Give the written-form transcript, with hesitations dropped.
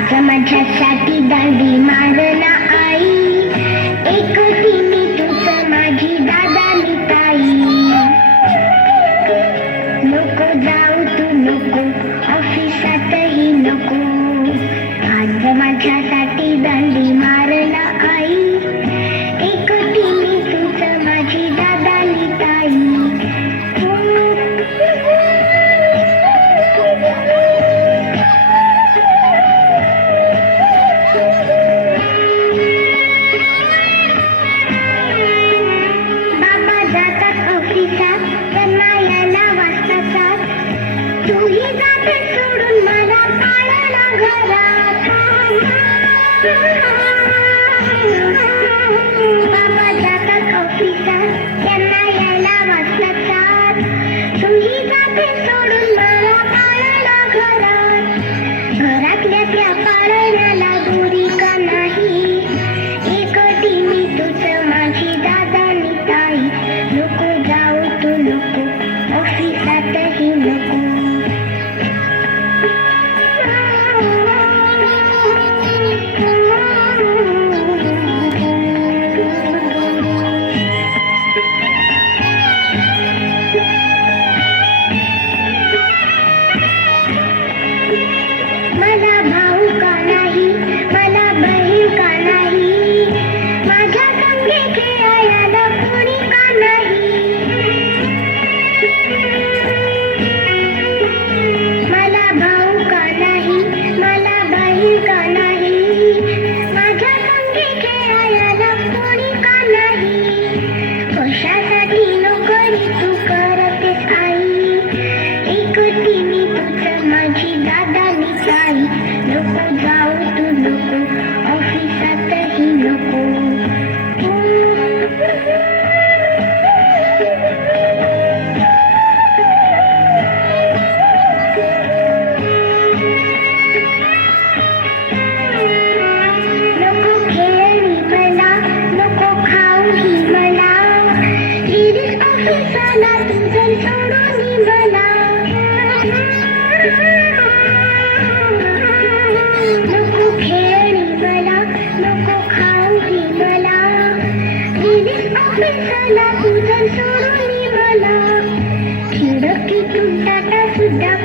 माझ्यासाठी दांडी मारना आई, एकटी मी तूच माझी दादानी ताई. नको जाऊ तू नको, ऑफिसातही नको, आज माझ्यासाठी दांडी मारना आई, एकटी मी तूच माझी दादानी ताई. तूही जाते सोडून मला पाळणा घरात. बाबा जातात ऑफिसात, त्यांना यायला वाजता 7. तूही जाते सोडून मला पाळणा घरात. घरातल्या त्या पाळण्याला दोरी का नाही, एकटी मी तूच माझी दादानी ताई. नको जाऊ तू नको, ऑफिसातही नको. मला भाऊ का नाही, मला बहीण का नाही, माझ्या संगे खेळायला कोणी का नाही. मला भाऊ का नाही, मला बहीण का नाही, माझ्या संगे खेळायला कोणी का नाही. कशासाठी नोकरी तू करतेस आई, एकटी मी तूच माझी दादानी ताई. नको जाऊ तू नको, ऑफिसातही नको. नको खेळणी मला, नको खाऊही मला, गिरीश ऑफिसाला तुझं सोडून मला. नको खेळणी मला, नको खाऊही मला, गिरीश ऑफिसाला तुझं सोडून मला. खिडकीतून टाटा सुद्धा